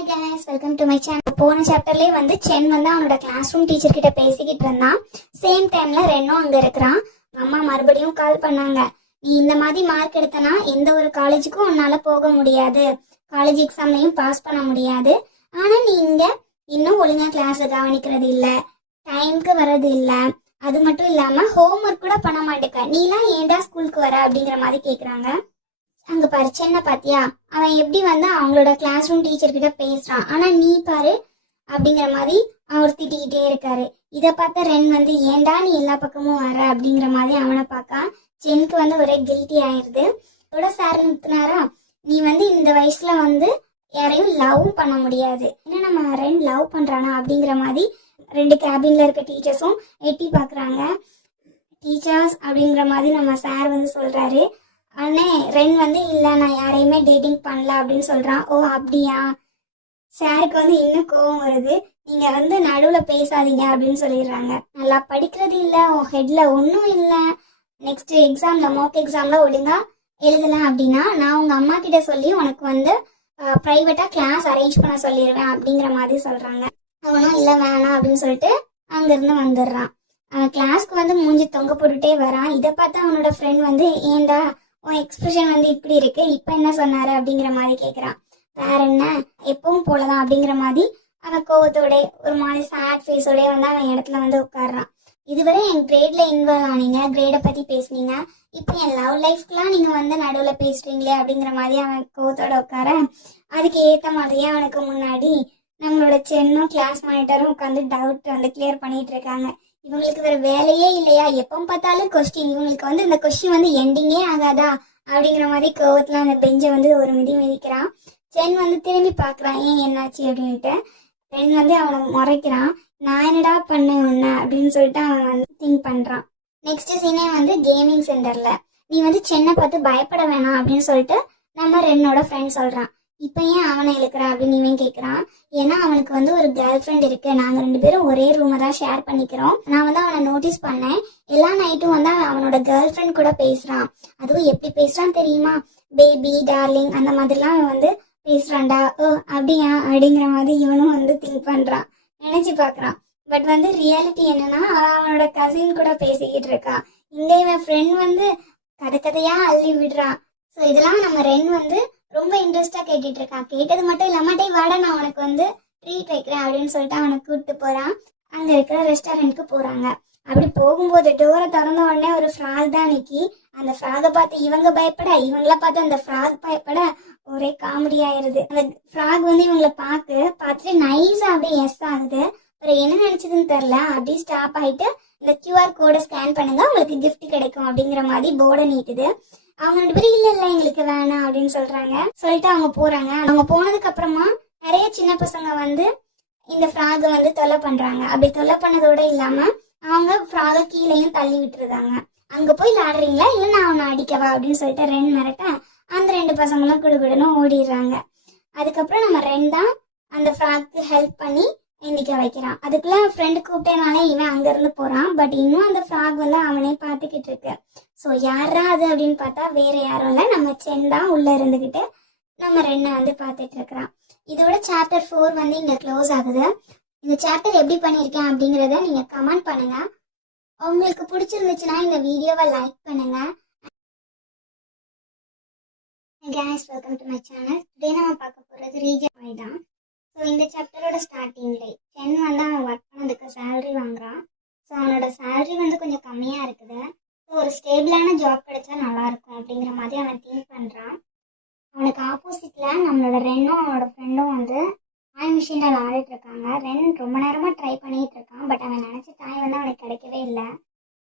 Hi guys, welcome to my channel. போன சாப்டர்லயே வந்து சென் வந்து அவனோட கிளாஸ் ரூம் டீச்சர் கிட்ட பேசிக்கிட்டு இருந்தான். சேம் டைம்ல ரென்னும் அங்க இருக்கிறான். அம்மா மறுபடியும் கால் பண்ணாங்க. நீ இந்த மாதிரி மார்க் எடுத்தனா எந்த ஒரு காலேஜுக்கும் உன்னால போக முடியாது, காலேஜ் எக்ஸாம்லையும் பாஸ் பண்ண முடியாது. ஆனா நீ இங்க இன்னும் ஒழுங்கா கிளாஸ் கவனிக்கிறது இல்ல, டைம்க்கு வர்றது இல்ல, அது மட்டும் இல்லாம ஹோம்ஒர்க் கூட பண்ண மாட்டேக்க, நீலாம் ஏன்டா ஸ்கூலுக்கு வர அப்படிங்கிற மாதிரி கேக்குறாங்க. அங்க பாரு சென்ன பாத்தியா, அவன் எப்படி வந்து அவங்களோட கிளாஸ் ரூம் டீச்சர் கிட்ட பேசுறான், ஆனா நீ பாரு அப்படிங்கிற மாதிரி அவர் திட்டிக்கிட்டே இருக்காரு. இத பார்த்த ரென் வந்து ஏன்டா நீ எல்லா பக்கமும் வர அப்படிங்கிற மாதிரி அவனை பார்க்க சென்னுக்கு வந்து ஒரே கில்ட்டி ஆயிருது. இதோட சார் நிறுத்தினாரா, நீ வந்து இந்த வயசுல வந்து யாரையும் லவ் பண்ண முடியாது, ஏன்னா நம்ம ரென் லவ் பண்றானா அப்படிங்கிற மாதிரி ரெண்டு கேபின்ல இருக்க டீச்சர்ஸும் எட்டி பாக்குறாங்க. டீச்சர்ஸ் அப்படிங்கிற மாதிரி நம்ம சார் வந்து சொல்றாரு. அண்ணே ரென் வந்து இல்ல நான் யாரையுமே டேட்டிங் பண்ணல அப்படின்னு சொல்றான். ஓ அப்படியா? சாருக்கு வந்து இன்னும் கோவம் வருது. நீங்க வந்து நடுவுல பேசாதீங்க அப்படின்னு சொல்லிடுறாங்க. நல்லா படிக்கிறது இல்ல, உன் ஹெட்ல ஒன்னும் இல்ல, நெக்ஸ்ட் எக்ஸாம்ல மோக் எக்ஸாம்ல ஒழுங்கா எழுதல அப்படின்னா நான் உங்க அம்மா கிட்ட சொல்லி உனக்கு வந்து பிரைவேட்டா கிளாஸ் அரேஞ்ச் பண்ண சொல்லிடுவேன் அப்படிங்கிற மாதிரி சொல்றாங்க. அவனும் இல்ல வேணாம் அப்படின்னு சொல்லிட்டு அங்கிருந்து வந்துடுறான். அவன் கிளாஸ்க்கு வந்து மூஞ்சி தொங்க போட்டுட்டே வரான். இதை பார்த்து அவனோட ஃப்ரெண்ட் வந்து ஏண்டா உன் எக்ஸ்பிரஷன் வந்து இப்படி இருக்கு, இப்ப என்ன சொன்னாரு அப்படிங்கிற மாதிரி கேக்குறான். வேற என்ன, எப்பவும் போலதான் அப்படிங்கிற மாதிரி அவன் கோவத்தோட ஒரு மாதிரி சேட் ஃபேஸோட வந்து அவன் இடத்துல வந்து உட்காடுறான். இதுவரை என் கிரேட்ல இன்வால்வ் ஆனீங்க, கிரேடை பத்தி பேசுனீங்க, இப்போ என் லவ் லைஃப்க்குலாம் நீங்க வந்து நடுவுல பேசுறீங்களே அப்படிங்கிற மாதிரி அவன் கோவத்தோட உட்கார, அதுக்கு ஏத்த மாதிரியே அவனுக்கு முன்னாடி நம்மளோட சென்னும் கிளாஸ் மானிட்டரும் உட்காந்து டவுட் வந்து கிளியர் பண்ணிட்டு இருக்காங்க. இவங்களுக்கு வேற வேலையே இல்லையா, எப்ப பார்த்தாலும் கொஸ்டின், இவங்களுக்கு வந்து இந்த கொஸ்டின் வந்து எண்டிங்கே ஆகாதா அப்படிங்கிற மாதிரி கோவத்துல அந்த பெஞ்சை வந்து ஒரு மிதி மிதிக்கிறான். சென் வந்து திரும்பி பாக்குறான், ஏன் என்னாச்சு அப்படின்ட்டு. சென் வந்து அவனை முறைக்கிறான், நான் என்னடா பண்ணேன் உன்ன அப்படின்னு சொல்லிட்டு அவன் வந்து திங்க் பண்றான். நெக்ஸ்ட் சீனே வந்து கேமிங் சென்டர்ல, நீ வந்து சென்னை பார்த்து பயப்பட வேணாம் அப்படின்னு சொல்லிட்டு நம்ம ரென்னோட ஃப்ரெண்ட் சொல்றான். இப்ப ஏன் அவனை இழுக்கிற அப்படின்னு இவன் கேக்குறான். ஏன்னா அவனுக்கு வந்து ஒரு கேர்ள் ஃப்ரெண்ட் இருக்கு, நாங்க ரெண்டு பேரும் ஒரே ரூமை தான் ஷேர் பண்ணிக்கிறோம். நான் வந்து அவனை நோட்டீஸ் பண்ணேன், எல்லா நைட்டும் வந்து அவனோட கேர்ள் ஃப்ரெண்ட் கூட பேசுறான். அதுவும் எப்படி பேசுறான் தெரியுமா, பேபி டார்லிங் அந்த மாதிரிலாம் அவன் வந்து பேசுறான்டா. ஓ அப்படியா அப்படிங்கிற மாதிரி இவனும் வந்து திங்க் பண்றான், நினைச்சு பாக்குறான். பட் வந்து ரியாலிட்டி என்னன்னா அவனோட கசின் கூட பேசிக்கிட்டு இருக்கான். இங்க இவன் ஃப்ரெண்ட் வந்து கதை கதையா அள்ளி விடுறான். ஸோ இதெல்லாம் நம்ம ரென் வந்து ரொம்ப இன்ட்ரெஸ்டா கேட்டுட்டு இருக்கான். கேட்டது மட்டும் இல்லாம டே வாடா நான் உனக்கு வந்து ட்ரீட் வைக்கிறேன் அப்படின்னு சொல்லிட்டு அவனை கூப்பிட்டு போறான். அங்க இருக்கிற ரெஸ்டாரண்ட்க்கு போறாங்க. அப்படி போகும்போது டோரை திறந்த உடனே ஒரு ஃப்ராக் தான் நிக்கி. அந்த ஃப்ராகை பார்த்து இவங்க பயப்பட, இவங்கள பார்த்து அந்த ஃப்ராக் பயப்பட ஒரே காமெடி ஆயிருது. அந்த ஃப்ராக் வந்து இவங்களை பார்த்துட்டு நைஸா அப்படியே எஸ் ஆகுது. அப்புறம் என்ன நினைச்சதுன்னு தெரியல, அப்படியே ஸ்டாப் ஆயிட்டு இந்த கியூஆர் கோடை ஸ்கேன் பண்ணுங்க உங்களுக்கு கிஃப்ட் கிடைக்கும் அப்படிங்கிற மாதிரி போர்டை நீட்டுது. அவங்க ரெண்டு பேரும் இல்ல இல்ல எங்களுக்கு வேணாம் அப்படின்னு சொல்றாங்க. சொல்லிட்டு அவங்க போறாங்க. அவங்க போனதுக்கு அப்புறமா நிறைய சின்ன பசங்க வந்து இந்த ஃப்ராக வந்து தொல்லை பண்றாங்க. அப்படி தொல்லை பண்ணதோட இல்லாம அவங்க ஃப்ராக கீழேயும் தள்ளி விட்டுருந்தாங்க. அங்க போய் விளையாடுறீங்களா இல்ல நான் அவனை அடிக்கவா அப்படின்னு சொல்லிட்டு ரென் மிரட்ட அந்த ரெண்டு பசங்களும் குடுகுடுன்னு ஓடிடுறாங்க. அதுக்கப்புறம் நம்ம ரென் தான் அந்த ஃப்ராக்கு ஹெல்ப் பண்ணி எந்திக்க வைக்கிறான். அதுக்குள்ள ஃப்ரெண்டு கூப்பிட்டேனாலே இவன் அங்க இருந்து போறான். பட் இன்னும் அந்த ஃப்ராக் வந்து அவனே பார்த்துக்கிட்டு இருக்கு. ஸோ யாரா அது அப்படின்னு பார்த்தா வேற யாரும் இல்லை, நம்ம சென் தான் உள்ள இருந்துகிட்டு நம்ம ரென்னை வந்து பார்த்துட்டு இருக்கிறான். இதோட சாப்டர் 4 வந்து இங்க க்ளோஸ் ஆகுது. இந்த சாப்டர் எப்படி பண்ணியிருக்கேன் அப்படிங்கறத நீங்க கமெண்ட் பண்ணுங்க. உங்களுக்கு பிடிச்சிருந்துச்சுன்னா இந்த வீடியோவை லைக் பண்ணுங்க. guys, welcome to my channel. Today நம்ம பார்க்க போறது ரீஜன் 5 தான். ஸோ இந்த சாப்டரோட ஸ்டார்டிங்ல சென் வந்து அவன் ஒர்க் பண்ணதுக்கு சேலரி வாங்குறான். ஸோ அவனோட சேலரி வந்து கொஞ்சம் கம்மியாக இருக்குது. ஸோ ஒரு ஸ்டேபிளான ஜாப் கிடைச்சா நல்லா இருக்கும் அப்படிங்கிற மாதிரி அவன் திங்க் பண்ணுறான். அவனுக்கு ஆப்போசிட்ல நம்மளோட ரென்னும் அவனோட ஃப்ரெண்டும் வந்து டாய் மிஷின்ல விளையாடிட்டு இருக்காங்க. ரென் ரொம்ப நேரமாக ட்ரை பண்ணிட்டு இருக்கான். பட் அவன் நினச்ச டாய் வந்து அவனுக்கு கிடைக்கவே இல்லை.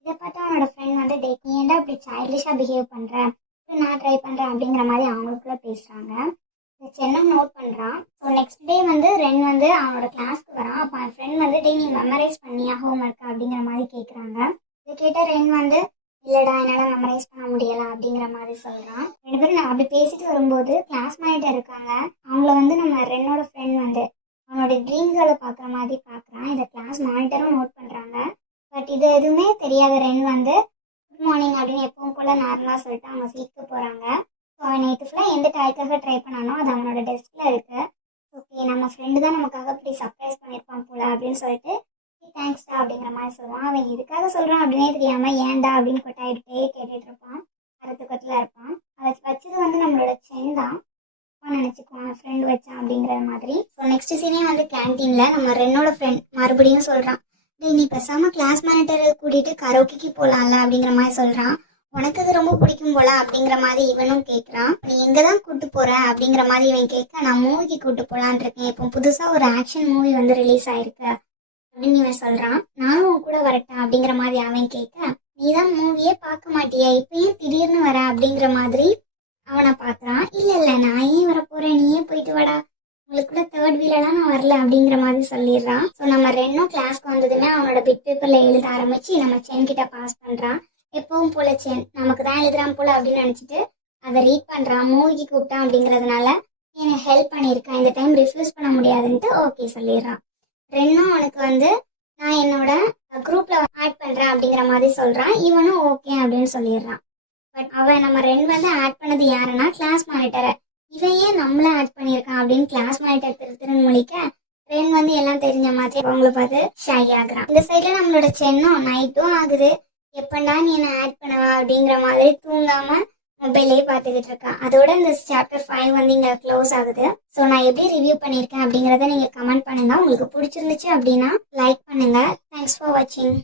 இதை பார்த்து அவனோட ஃப்ரெண்ட் வந்து டே நீ ஏன்டா அப்படி சைல்டிஷாக பிஹேவ் பண்ணுற, நான் ட்ரை பண்ணுறேன் அப்படிங்கிற மாதிரி அவங்களுக்குள்ள பேசுகிறாங்க. சென்னம் நோட் பண்றான். ஸோ நெக்ஸ்ட் டே வந்து ரென் வந்து அவனோட கிளாஸ்க்கு வரான். அப்போ அவன் ஃப்ரெண்ட் வந்து டே நீ மெமரைஸ் பண்ணியா ஹோம் ஒர்க் அப்படிங்கிற மாதிரி கேட்குறாங்க. இதை கேட்ட ரென் வந்து இல்லடா என்னால் மெமரைஸ் பண்ண முடியல அப்படிங்கிற மாதிரி சொல்றான். ரெண்டு பேரும் நான் அப்படி பேசிட்டு வரும்போது கிளாஸ் மானிட்டர் இருக்காங்க. அவங்கள வந்து நம்ம ரென்னோட ஃப்ரெண்ட் வந்து அவனோட ட்ரீம்களை பார்க்குற மாதிரி பார்க்குறான். இதை கிளாஸ் மானிட்டரும் நோட் பண்றாங்க. பட் இது எதுவுமே தெரியாத ரென் வந்து குட் மார்னிங் அப்படின்னு எப்பவும் போல நார்மலாக சொல்லிட்டு அவங்க சீட்டுக்கு போறாங்க. ஸோ அவன் நேற்று ஃபுல்லாக எந்த டாய்க்காக ட்ரை பண்ணானோ அது அவனோட டெஸ்கில் இருக்கு. ஸோ ஓகே நம்ம ஃப்ரெண்டு தான் நமக்காக இப்படி சர்ப்ரைஸ் பண்ணியிருப்பான் போல அப்படின்னு சொல்லிட்டு தேங்க்ஸ்டா அப்படிங்கிற மாதிரி சொல்லுவான். அவன் எதுக்காக சொல்கிறான் அப்படின்னே தெரியாமல் ஏன்டா அப்படின்னு கொட்டாயிட்டே கேட்டுட்டு இருப்பான். கருத்துக்கட்டில் இருப்பான். அதை வச்சது வந்து நம்மளோட சென் தான் நினச்சிக்குவான், ஃப்ரெண்ட் வச்சான் அப்படிங்கிற மாதிரி. ஸோ நெக்ஸ்ட் சீனே வந்து கேன்டீனில் நம்ம ரென்னோட ஃப்ரெண்ட் மறுபடியும் சொல்கிறான், டேய் நீ பேசாமல் கிளாஸ் மேனேஜரை கூட்டிகிட்டு கரோக்கிக்கு போகலாம்ல அப்படிங்கிற மாதிரி சொல்கிறான். உனக்கு அது ரொம்ப பிடிக்கும் போல அப்படிங்கிற மாதிரி இவனும் கேட்குறான். நீ எங்கே தான் கூப்பிட்டு போகிற அப்படிங்கிற மாதிரி இவன் கேட்க, நான் மூவிக்கு கூப்பிட்டு போகலான் இருக்கேன், இப்போ புதுசாக ஒரு ஆக்ஷன் மூவி வந்து ரிலீஸ் ஆயிருக்கு அப்படின்னு இவன் சொல்கிறான். நானும் உன் கூட வரட்டேன் அப்படிங்கிற மாதிரி அவன் கேட்க, நீ தான் மூவியே பார்க்க மாட்டியா, இப்பயும் திடீர்னு வர அப்படிங்கிற மாதிரி அவனை பார்க்குறான். இல்லை நான் ஏன் வரப்போகிறேன், நீயே போயிட்டு வாடா, உங்களுக்கு கூட தேர்ட் வீலெல்லாம் நான் வரல அப்படிங்கிற மாதிரி சொல்லிடுறான். ஸோ நம்ம ரெண்டும் கிளாஸ்க்கு வந்ததுமே அவனோட பிட் பேப்பரில் எழுத ஆரம்பித்து நம்ம சென் கிட்ட பாஸ் பண்ணுறான். எப்பவும் போல சென் நமக்கு தான் எழுதுறான் போல அப்படின்னு நினச்சிட்டு அதை ரீட் பண்ணுறான். மூவிக்கு கூப்பிட்டான் அப்படிங்கிறதுனால எனக்கு ஹெல்ப் பண்ணியிருக்கான், இந்த டைம் ரிஃப்யூஸ் பண்ண முடியாதுன்ட்டு ஓகே சொல்லிடுறான். ரெண்டும் அவனுக்கு வந்து நான் என்னோட குரூப்பில் ஆட் பண்ணுறேன் அப்படிங்கிற மாதிரி சொல்கிறான். இவனும் ஓகே அப்படின்னு சொல்லிடுறான். பட் அவன் நம்ம ரெண்டு வந்து ஆட் பண்ணது யாருன்னா கிளாஸ் மானிட்டரை. இவன் ஏன் நம்மள ஆட் பண்ணியிருக்கான் அப்படின்னு கிளாஸ் மானிட்டர் திருன்னு முழிக்க ரென் வந்து எல்லாம் தெரிஞ்ச மாதிரி அவங்கள பார்த்து ஷை ஆகுறான். இந்த சைட்ல நம்மளோட சென்னும் நைட்டும் ஆகுது, எப்பண்டா நீ என்ன ஆட் பண்ணுவா அப்படிங்கிற மாதிரி தூங்காம மொபைலே பார்த்துக்கிட்டு இருக்கான். அதோட இந்த சாப்டர் 5 வந்து இங்க க்ளோஸ் ஆகுது. ஸோ நான் எப்படி ரிவ்யூ பண்ணியிருக்கேன் அப்படிங்கிறத நீங்க கமெண்ட் பண்ணுங்க. உங்களுக்கு பிடிச்சிருந்துச்சு அப்படின்னா லைக் பண்ணுங்க. தேங்க்ஸ் ஃபார் வாட்சிங்.